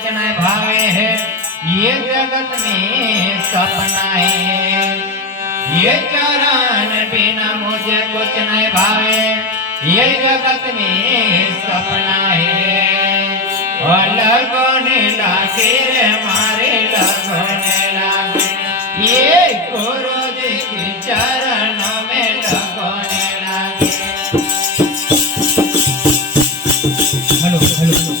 कुछ न भावे है, ये जगत में सपना है। ये चरण बिना मुझे कुछ न भावे, ये जगत में सपना है। और लगने लागे रे मारे लगने लागे, ये गुरु जी के चरणों में लगने लागे। हेलो हेलो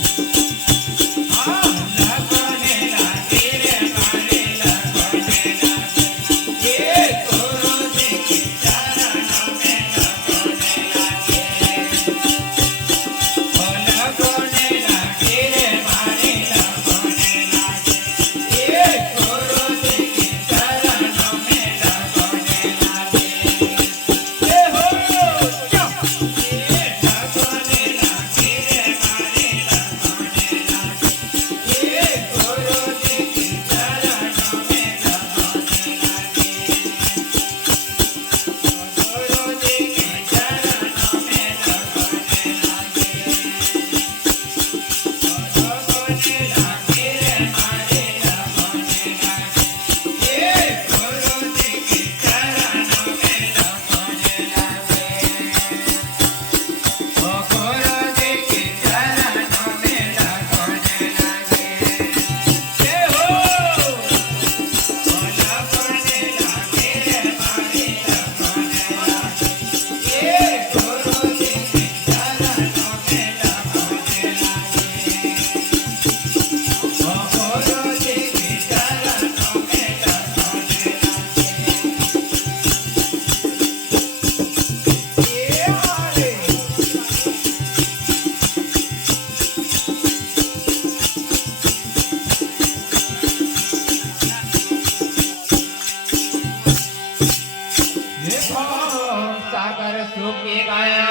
सूखी गया,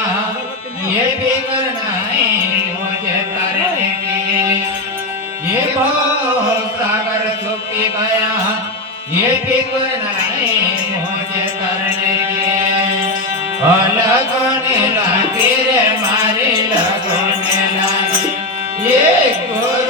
ये भी करना है मुझे करने के। ये सागर सूखी गया, ये भी करना है मुझे करने के। लगने लगे रे मारे लगने लगे, ये गुरु